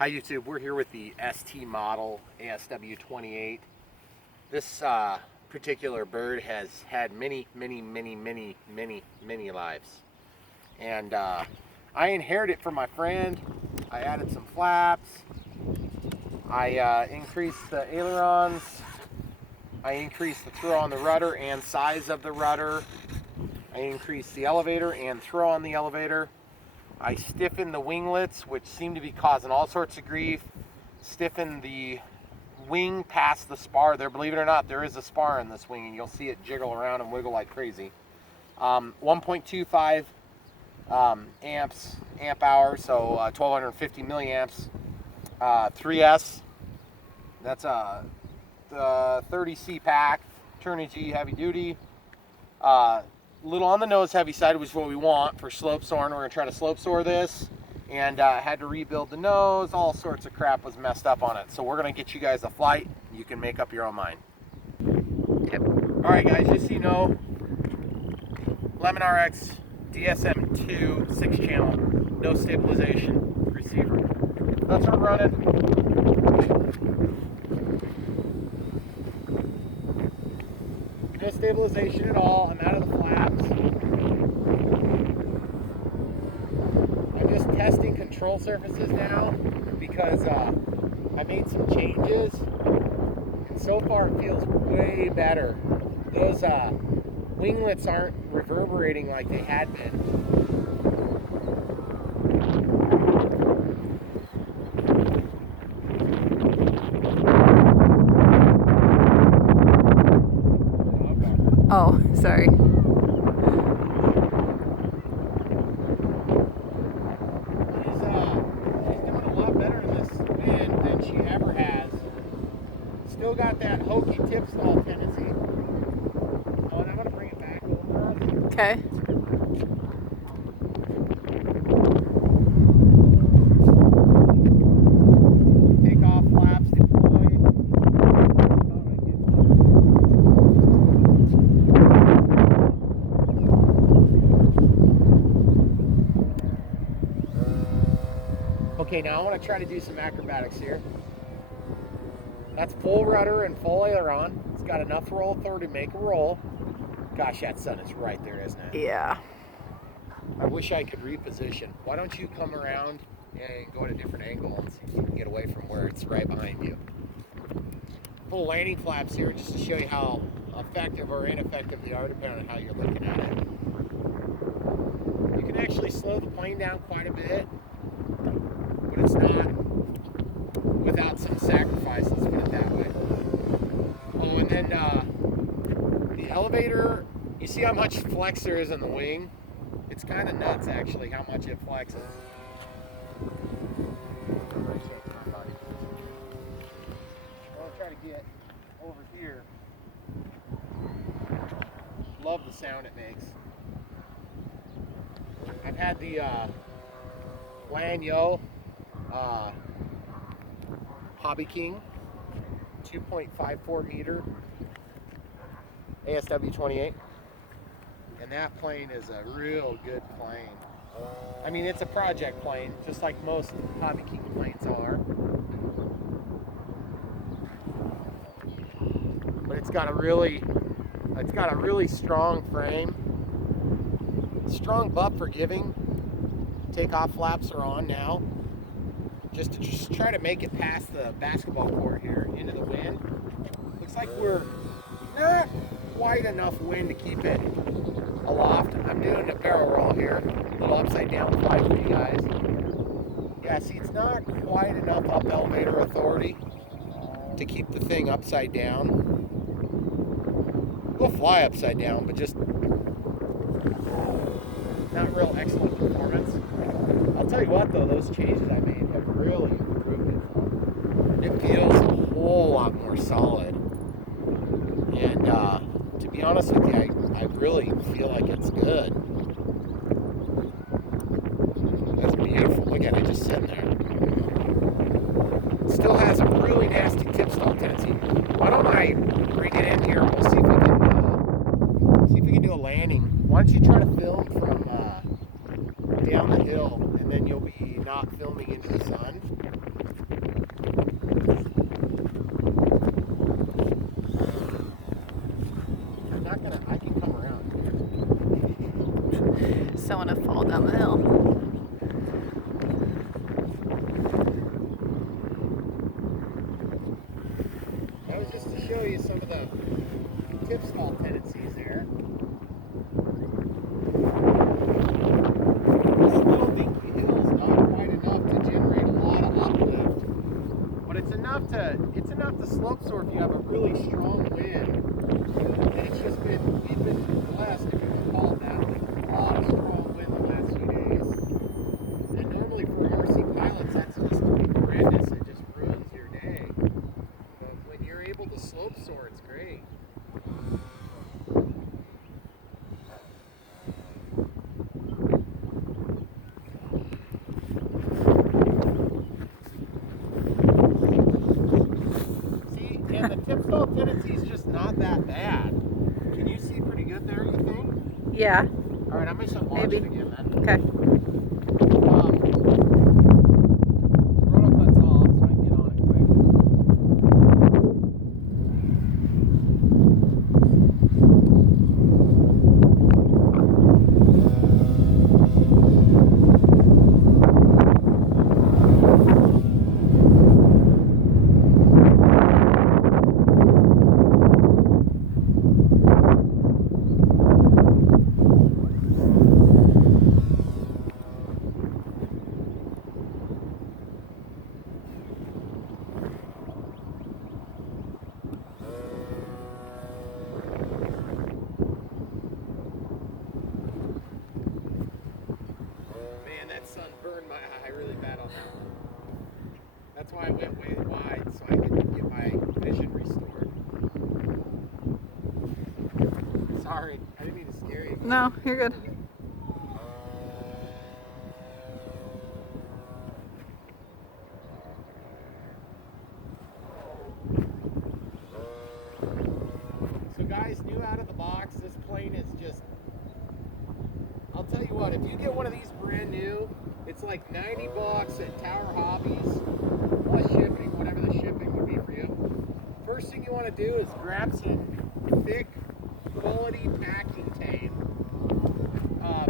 Hi YouTube, we're here with the ST model ASW 28. This particular bird has had many lives. And I inherited it from my friend. I added some flaps. I increased the ailerons. I increased the throw on the rudder and size of the rudder. I increased the elevator and throw on the elevator. I stiffened the winglets, which seem to be causing all sorts of grief. Stiffened the wing past the spar. There, believe it or not, there is a spar in this wing, and you'll see it jiggle around and wiggle like crazy. 1.25 amp hour, so 1250 milliamps. 3S. That's a 30C pack, Turner G heavy duty. Little on the nose heavy side, which is what we want for slope soaring. We're gonna try to slope soar this, and had to rebuild the nose. All sorts of crap was messed up on it. So we're gonna get you guys a flight. You can make up your own mind. Yep. All right, guys, just so you know, Lemon RX DSM2 6-channel, no stabilization receiver. That's what we're running. No stabilization at all. I'm out of the flaps. I'm just testing control surfaces now because I made some changes, and so far it feels way better. Those winglets aren't reverberating like they had been. Oh, sorry. She's doing a lot better in this wind than she ever has. Still got that hokey tip stall tendency. Oh, and I'm going to bring it back a little bit. Okay. Take off flaps, deploy. Okay, now I want to try to do some acrobatics here. That's full rudder and full aileron. It's got enough roll authority to make a roll. Gosh, that sun is right there, isn't it? Yeah. I wish I could reposition. Why don't you come around and go at a different angle and see if you can get away from where it's right behind you. Full landing flaps here just to show you how effective or ineffective they are depending on how you're looking at it. You can actually slow the plane down quite a bit, but it's not without some sacrifice, let's put it that way. Oh, and then the elevator, you see how much flex there is in the wing? It's kind of nuts, actually, how much it flexes. I'll try to get over here. Love the sound it makes. I've had the Lanyo Hobby King 2.54 meter ASW 28, and that plane is a real good plane. I mean, it's a project plane, just like most Hobby King planes are, but it's got a really strong frame, strong butt for giving. Takeoff flaps are on now. Just try to make it past the basketball court here into the wind. Looks like we're not quite enough wind to keep it aloft. I'm doing a barrel roll here, a little upside down fly for you guys. Yeah, see, it's not quite enough up elevator authority to keep the thing upside down. We'll fly upside down, but just not real excellent performance. I'll tell you what, though, those changes I made have really improved it. It feels a whole lot more solid. And to be honest with you, I really feel like it's good. That's beautiful. Look at it just sitting there. Still has a really nasty tip stall tendency. Why don't I bring it in here and we'll see if we can do a landing. Why don't you try to film from down the hill, and then you'll be not filming into the sun. just don't want to fall down the hill. That was just to show you some of the tip stall tendencies there. This little dinky hill is not quite enough to generate a lot of uplift, but it's enough to slope soar if you have a really strong wind. And it's just we've been blessed, if you can call it that, with a lot of strong wind the last few days. And normally for RC pilots, that's just horrendous. It just ruins your day. But when you're able to slope soar, it's great. And the tip stall tendency is just not that bad. Can you see pretty good there, you think? Yeah. All right, I'm going to launch Maybe. it again then. Okay. Throttle cuts off, so I can get on it quick. Man, that sun burned my eye really bad on that one. That's why I went way wide, so I could get my vision restored. Sorry, I didn't mean to scare you. No, you're good. So guys, new out of the box, this plane is just, I'll tell you what, if you get one of these brand new, it's like 90 bucks at Tower Hobbies, plus shipping, whatever the shipping would be for you. First thing you want to do is grab some thick, quality packing tape.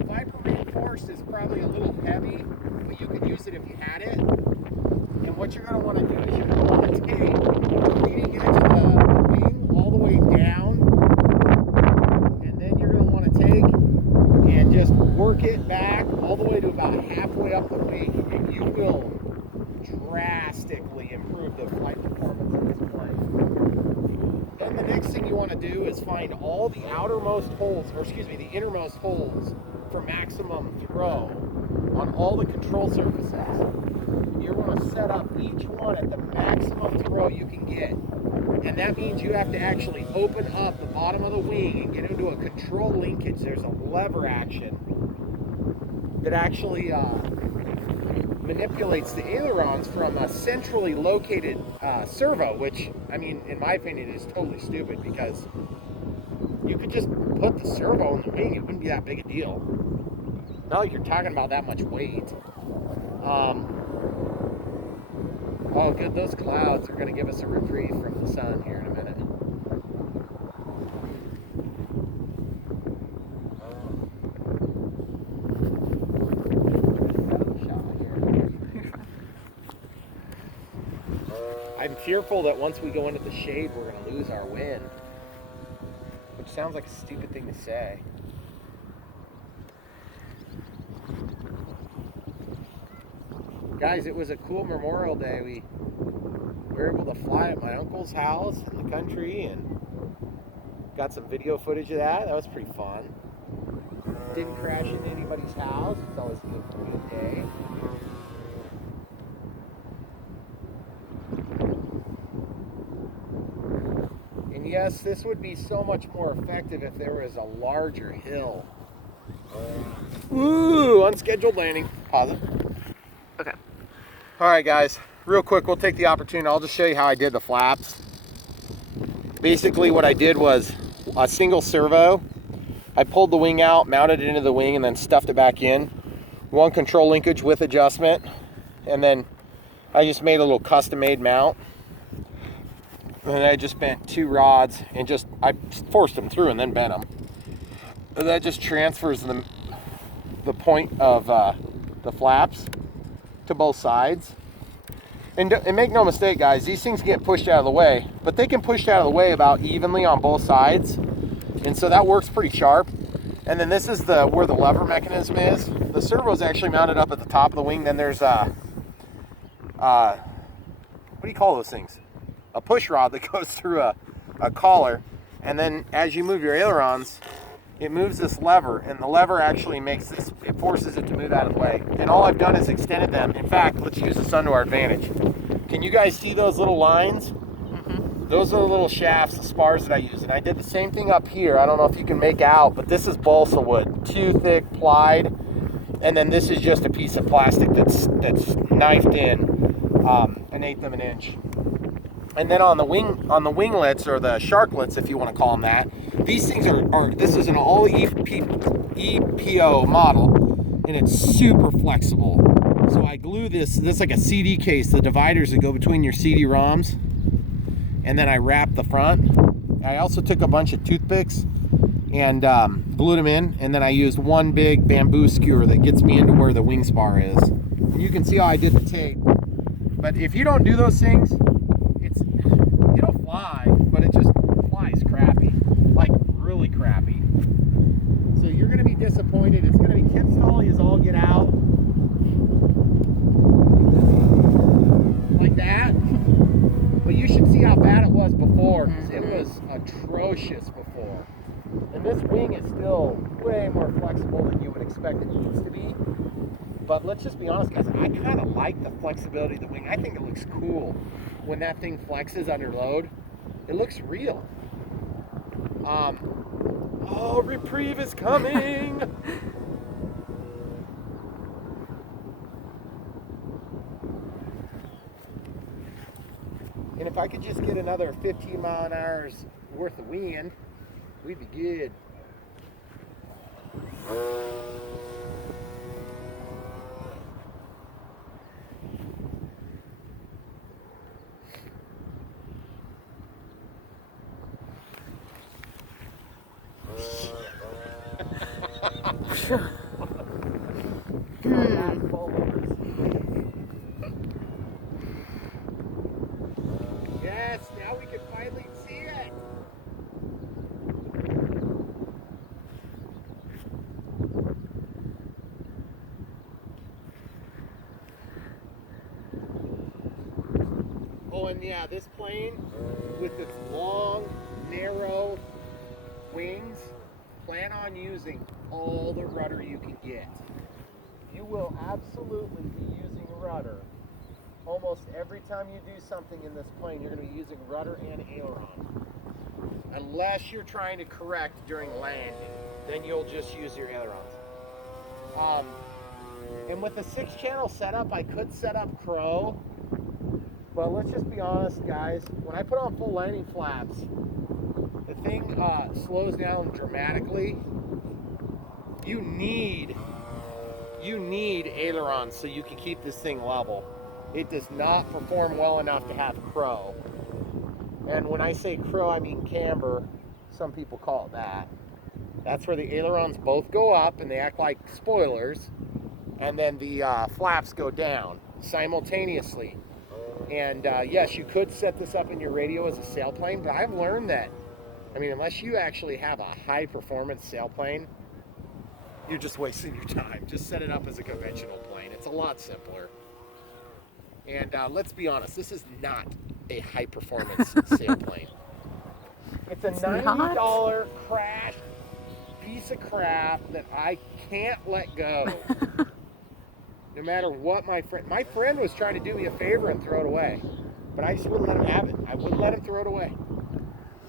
Viper reinforced is probably a little heavy, but you could use it if you had it. And what you're going to want to do is you're going to want to take the leading edge of the wing all the way down, and then you're going to want to take and just work it back all the way to about halfway up the wing, and you will drastically improve the flight performance of this plane. Then the next thing you want to do is find all the outermost holes, or excuse me, the innermost holes for maximum throw on all the control surfaces. You want to set up each one at the maximum throw you can get. And that means you have to actually open up the bottom of the wing and get into a control linkage. There's a lever action that actually manipulates the ailerons from a centrally located servo, which, I mean, in my opinion, is totally stupid, because you could just put the servo in the wing. It wouldn't be that big a deal. Not like you're talking about that much weight. Oh, good. Those clouds are going to give us a reprieve from the sun here in a minute. I'm fearful that once we go into the shade, we're going to lose our wind, which sounds like a stupid thing to say. Guys, it was a cool Memorial Day. We were able to fly at my uncle's house in the country and got some video footage of that. That was pretty fun. Didn't crash into anybody's house. It's always a good day. And yes, this would be so much more effective if there was a larger hill. Ooh, unscheduled landing. Pause it. Okay. All right, guys, real quick, we'll take the opportunity. I'll just show you how I did the flaps. Basically, what I did was a single servo. I pulled the wing out, mounted it into the wing, and then stuffed it back in. One control linkage with adjustment. And then I just made a little custom-made mount. And then I just bent 2 rods and I forced them through and then bent them. And that just transfers them the point of the flaps to both sides. And make no mistake, guys, these things get pushed out of the way, but they can push out of the way about evenly on both sides. And so that works pretty sharp. And then this is where the lever mechanism is. The servo is actually mounted up at the top of the wing. Then there's what do you call those things? A push rod that goes through a collar. And then as you move your ailerons, it moves this lever, and the lever actually makes this, it forces it to move out of the way. And all I've done is extended them. In fact, let's use the sun to our advantage. Can you guys see those little lines? Mm-hmm. Those are the little shafts, the spars that I use. And I did the same thing up here. I don't know if you can make out, but this is balsa wood, 2 thick plied. And then this is just a piece of plastic that's knifed in 1/8 of an inch. And then on the winglets, or the sharklets, if you want to call them that, these things are this is an all EPO model, and it's super flexible. So I glue this like a CD case, the dividers that go between your CD-ROMs, and then I wrap the front. I also took a bunch of toothpicks and glued them in, and then I used one big bamboo skewer that gets me into where the wing spar is. And you can see how I did the tape. But if you don't do those things, it'll fly, but it just flies crappy, like really crappy. So you're going to be disappointed. It's going to be tip stally as all get out, like that. But you should see how bad it was before, because it was atrocious before. And this wing is still way more flexible than you would expect it needs to be. But let's just be honest, guys, I kind of like the flexibility of the wing. I think it looks cool when that thing flexes under load. It looks real. Oh, reprieve is coming. And if I could just get another 15 mile an hour's worth of wind, we'd be good. Yes, now we can finally see it. Oh, and yeah, this plane with its long, narrow wings, plan on using all the rudder you can get. You will absolutely be using rudder. Almost every time you do something in this plane, you're going to be using rudder and aileron. Unless you're trying to correct during landing, then you'll just use your ailerons. And with a 6-channel setup, I could set up crow, but let's just be honest, guys. When I put on full landing flaps, the thing slows down dramatically. You need ailerons so you can keep this thing level. It does not perform well enough to have crow. And when I say crow, I mean camber. Some people call it that. That's where the ailerons both go up and they act like spoilers, and then the flaps go down simultaneously. And yes, you could set this up in your radio as a sailplane, but I've learned that, I mean, unless you actually have a high performance sailplane, you're just wasting your time. Just set it up as a conventional plane. It's a lot simpler. And let's be honest, this is not a high performance sailplane. It's a $90 crashed piece of crap that I can't let go. No matter what my friend was trying to do me a favor and throw it away, but I just wouldn't let him have it. I wouldn't let him throw it away.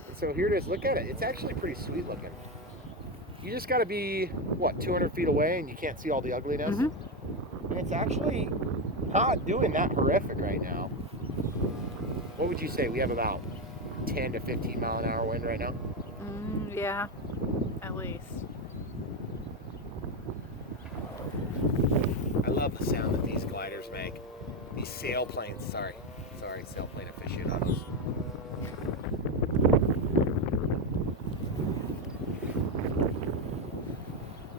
And so here it is. Look at it. It's actually pretty sweet looking. You just got to be, what, 200 feet away and you can't see all the ugliness? Mm-hmm. And it's actually not doing that horrific right now. What would you say? We have about 10 to 15 mile an hour wind right now? Yeah, at least. I love the sound that these gliders make. These sailplanes, sorry, sailplane aficionados.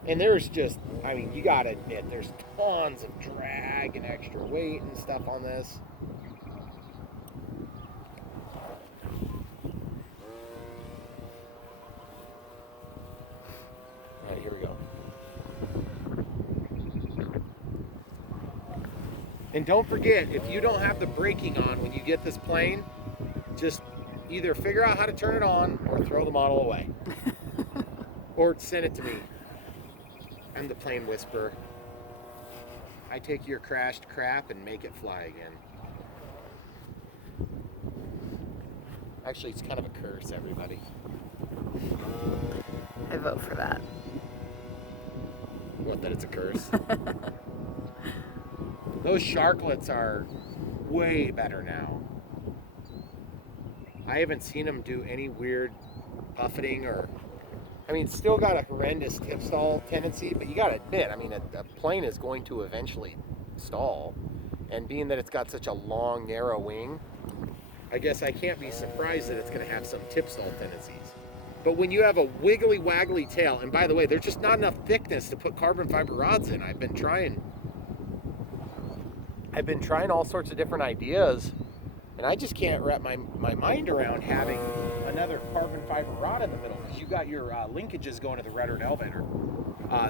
And there's just, I mean, you gotta admit, there's tons of drag and extra weight and stuff on this. All right, here we go. And don't forget, if you don't have the braking on when you get this plane, just either figure out how to turn it on or throw the model away. Or send it to me. I'm the plane whisperer. I take your crashed crap and make it fly again. Actually, it's kind of a curse, everybody. I vote for that. What, that it's a curse? Those sharklets are way better now. I haven't seen them do any weird buffeting or... I mean, it's still got a horrendous tip stall tendency, but you gotta admit, I mean, a plane is going to eventually stall. And being that it's got such a long, narrow wing, I guess I can't be surprised that it's gonna have some tip stall tendencies. But when you have a wiggly, waggly tail, and by the way, there's just not enough thickness to put carbon fiber rods in. I've been trying all sorts of different ideas, and I just can't wrap my mind around having another carbon fiber rod in the middle, because you got your linkages going to the rudder and elevator.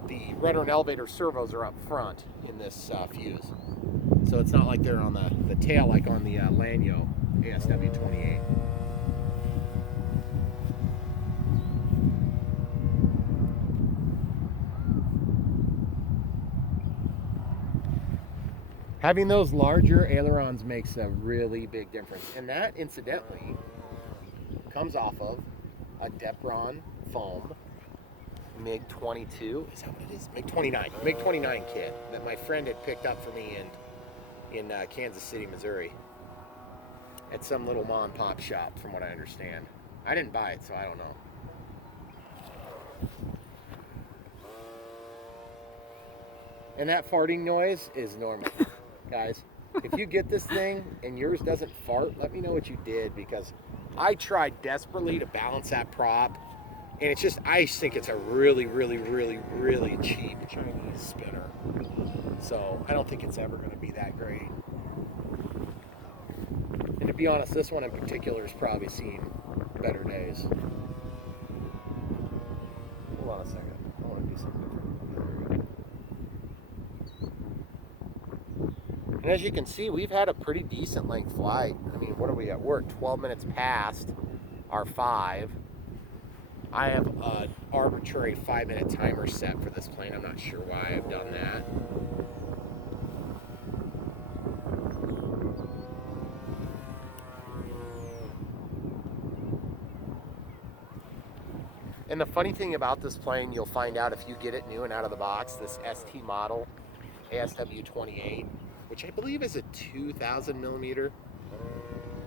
The rudder and elevator servos are up front in this fuse, so it's not like they're on the tail like on the Lanyo ASW 28. Having those larger ailerons makes a really big difference, and that incidentally comes off of a Depron foam MiG 22. Is that what it is? MiG 29. MiG 29 kit that my friend had picked up for me in Kansas City, Missouri, at some little mom and pop shop, from what I understand. I didn't buy it, so I don't know. And that farting noise is normal. Guys, if you get this thing and yours doesn't fart, let me know what you did, because I tried desperately to balance that prop, and it's just, I think it's a really, really, really, really cheap Chinese spinner. So I don't think it's ever going to be that great. And to be honest, this one in particular has probably seen better days. Hold on a second. I want to do something different. And as you can see, we've had a pretty decent length flight. I mean, what are we at? We're 12 minutes past our 5. I have an arbitrary 5-minute timer set for this plane. I'm not sure why I've done that. And the funny thing about this plane, you'll find out if you get it new and out of the box, this ST model, ASW 28, which I believe is a 2,000 millimeter,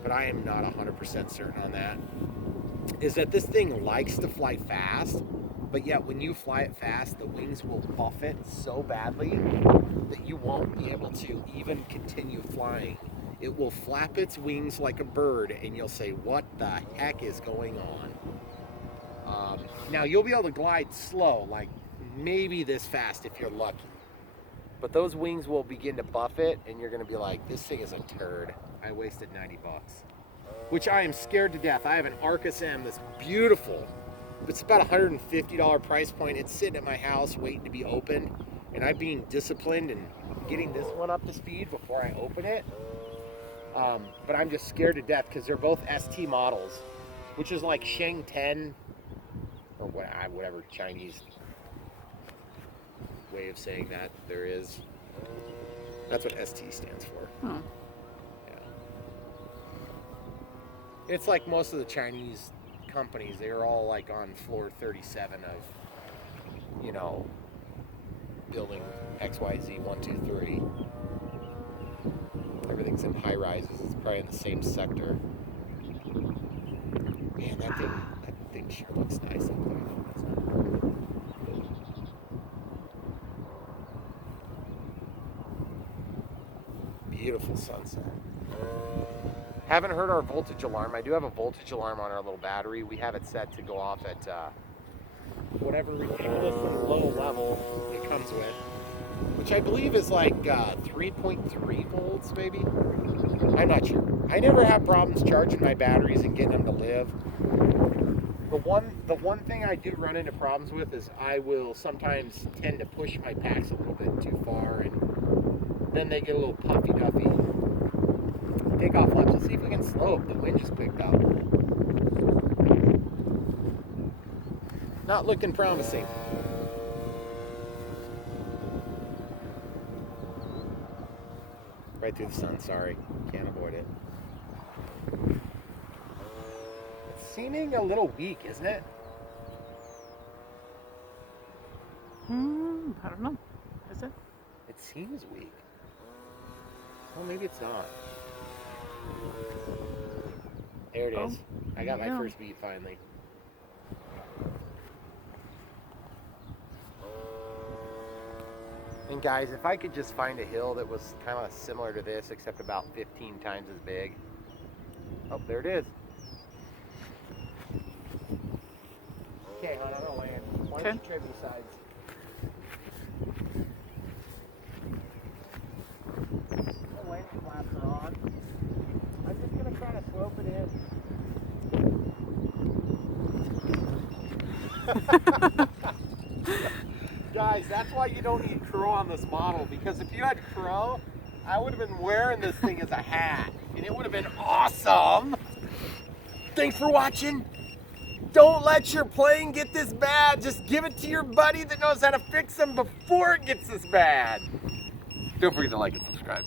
but I am not 100% certain on that, is that this thing likes to fly fast, but yet when you fly it fast, the wings will buff it so badly that you won't be able to even continue flying. It will flap its wings like a bird, and you'll say, what the heck is going on? Now, you'll be able to glide slow, like maybe this fast if you're lucky. But those wings will begin to buff it, and you're going to be like, this thing is a turd. I wasted 90 bucks. Which I am scared to death. I have an Arcus M that's beautiful. It's about $150 price point. It's sitting at my house waiting to be opened. And I'm being disciplined and getting this one up to speed before I open it. But I'm just scared to death because they're both ST models, which is like Sheng Teng, or whatever Chinese way of saying that there is. That's what ST stands for. Hmm. Yeah. It's like most of the Chinese companies, they're all like on floor 37 of, you know, building XYZ 1, 2, 3. Everything's in high rises. It's probably in the same sector. Man, that thing sure looks nice up there. Beautiful sunset. Haven't heard our voltage alarm. I do have a voltage alarm on our little battery. We have it set to go off at whatever ridiculously low level it comes with, which I believe is like 3.3 volts, maybe. I'm not sure. I never have problems charging my batteries and getting them to live. The one thing I do run into problems with is I will sometimes tend to push my packs a little bit too far, and then they get a little puffy duffy. Takeoff flaps. Let's see if we can slope. The wind just picked up. Not looking promising. Right through the sun, sorry. Can't avoid it. It's seeming a little weak, isn't it? I don't know. Is it? It seems weak. Well, maybe it's not. There it is. I got my first beat finally. And guys, if I could just find a hill that was kind of similar to this, except about 15 times as big. Oh, there it is. Okay, hon, I'm gonna land. Why don't you trim your sides? The landing flaps are on. I'm just gonna try to slope it in. Guys, that's why you don't need crow on this model, because if you had crow, I would have been wearing this thing as a hat, and it would have been awesome. Thanks for watching. Don't let your plane get this bad. Just give it to your buddy that knows how to fix them before it gets this bad. Don't forget to like and subscribe.